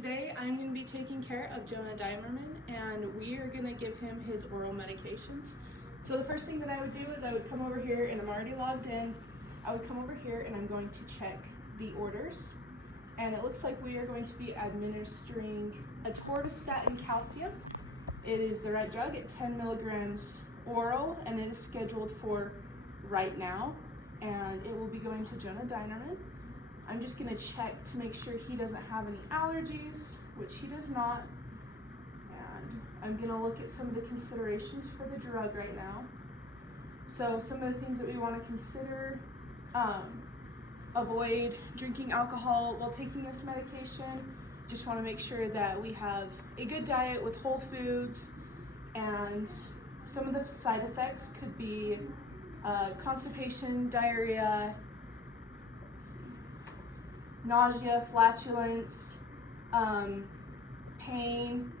Today I'm going to be taking care of Jonah Dimerman, and we are going to give him his oral medications. So the first thing that I would do is I would come over here, and I'm already logged in. I would come over here and I'm going to check the orders. And it looks like we are going to be administering atorvastatin calcium. It is the right drug at 10 milligrams oral, and it is scheduled for right now. And it will be going to Jonah Dimerman. I'm just going to check to make sure he doesn't have any allergies, which he does not. And I'm going to look at some of the considerations for the drug right now. So some of the things that we want to consider: avoid drinking alcohol while taking this medication. Just want to make sure that we have a good diet with whole foods, and some of the side effects could be constipation, diarrhea, nausea, flatulence, pain,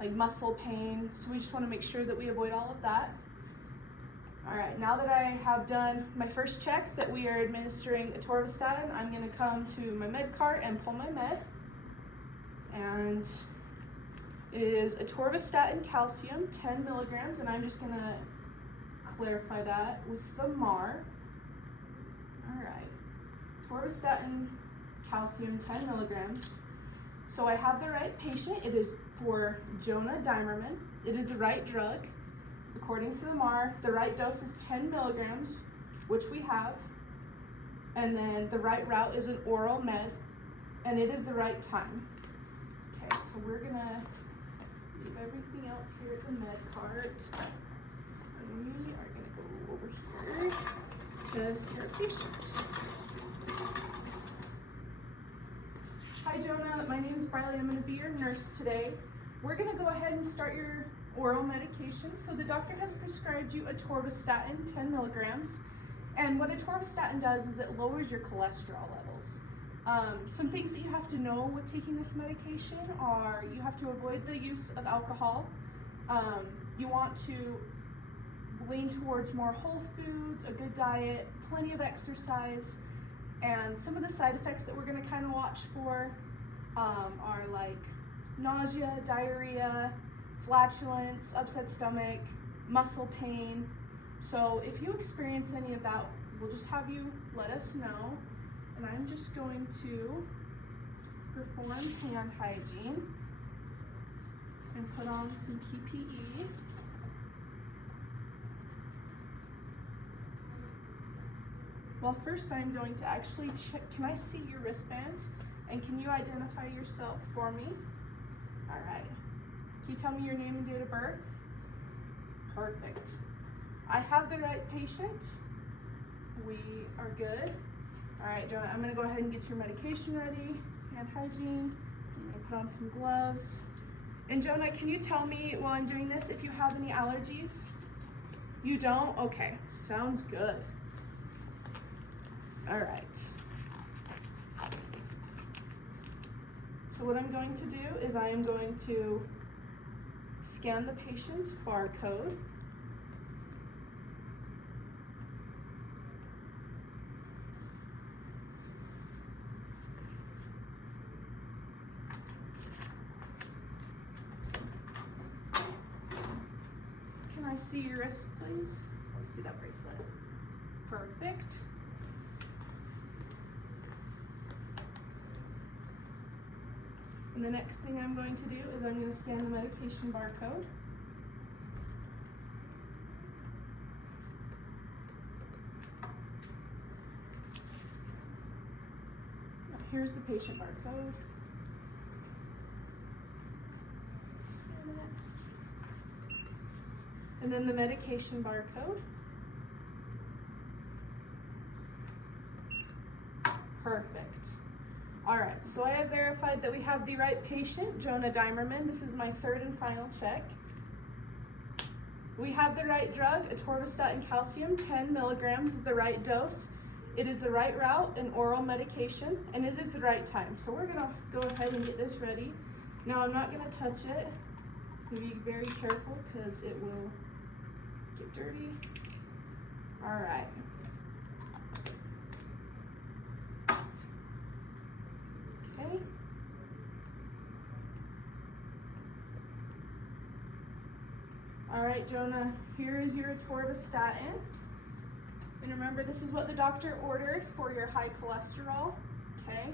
like muscle pain. So we just want to make sure that we avoid all of that. All right, now that I have done my first check that we are administering atorvastatin, I'm going to come to my med cart and pull my med. And it is atorvastatin calcium, 10 milligrams, and I'm just going to clarify that with the MAR. All right, atorvastatin calcium, 10 milligrams. So I have the right patient. It is for Jonah Dimerman. It is the right drug. According to the MAR, the right dose is 10 milligrams, which we have. And then the right route is an oral med, and it is the right time. Okay, so we're gonna leave everything else here at the med cart. And we are gonna go over here to see our patients. Hi Jonah, my name is Briley. I'm going to be your nurse today. We're going to go ahead and start your oral medication. So the doctor has prescribed you atorvastatin, 10 milligrams. And what atorvastatin does is it lowers your cholesterol levels. Some things that you have to know with taking this medication are you have to avoid the use of alcohol. You want to lean towards more whole foods, a good diet, plenty of exercise. And some of the side effects that we're going to kind of watch for are like nausea, diarrhea, flatulence, upset stomach, muscle pain. So if you experience any of that, we'll just have you let us know. And I'm just going to perform hand hygiene and put on some PPE. Well, first I'm going to actually check. Can I see your wristband? And can you identify yourself for me? All right. Can you tell me your name and date of birth? Perfect. I have the right patient. We are good. All right, Jonah, I'm gonna go ahead and get your medication ready. Hand hygiene. I'm gonna put on some gloves. And Jonah, can you tell me while I'm doing this if you have any allergies? You don't? Okay, sounds good. All right. So what I'm going to do is I am going to scan the patient's barcode. Can I see your wrist, please? Let's see that bracelet. Perfect. And the next thing I'm going to do is I'm going to scan the medication barcode. Here's the patient barcode. Scan it. And then the medication barcode. Perfect. All right, so I have verified that we have the right patient, Jonah Dimerman. This is my third and final check. We have the right drug, atorvastatin calcium, 10 milligrams is the right dose. It is the right route, an oral medication, and it is the right time. So we're gonna go ahead and get this ready. Now I'm not gonna touch it. Be very careful because it will get dirty. All right. Okay. All right, Jonah, here is your atorvastatin. And remember, this is what the doctor ordered for your high cholesterol, okay?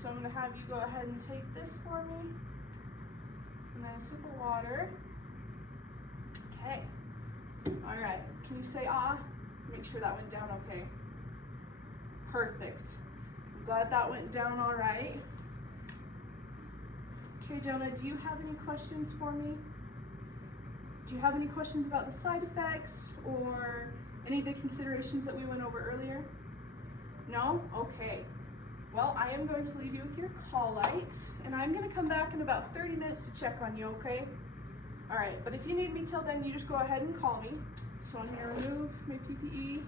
So I'm gonna have you go ahead and take this for me. And then a sip of water. Okay. All right, can you say ah? Make sure that went down okay. Perfect. I'm glad that went down all right. Okay, Jonah, do you have any questions for me? Do you have any questions about the side effects or any of the considerations that we went over earlier? No? Okay. Well, I am going to leave you with your call light, and I'm going to come back in about 30 minutes to check on you, okay? All right, but if you need me till then, you just go ahead and call me. So I'm going to remove my PPE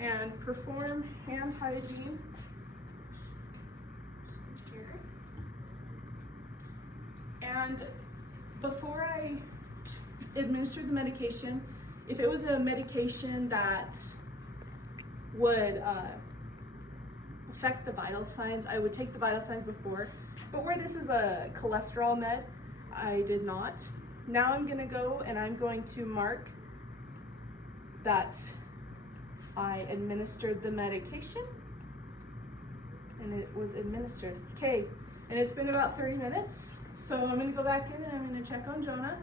and perform hand hygiene. Here. And before I administered the medication, if it was a medication that would affect the vital signs, I would take the vital signs before. But where this is a cholesterol med, I did not. Now I'm gonna go and I'm going to mark that I administered the medication and it was administered. Okay, and it's been about 30 minutes. So I'm gonna go back in and I'm gonna check on Jonah.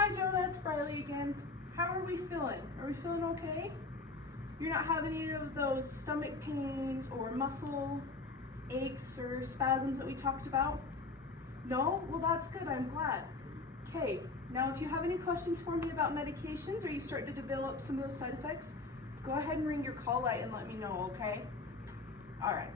Hi Jonah, it's Briley again. How are we feeling? Are we feeling okay? You're not having any of those stomach pains or muscle aches or spasms that we talked about? No? Well, that's good, I'm glad. Okay, now if you have any questions for me about medications or you start to develop some of those side effects, go ahead and ring your call light and let me know, okay? All right.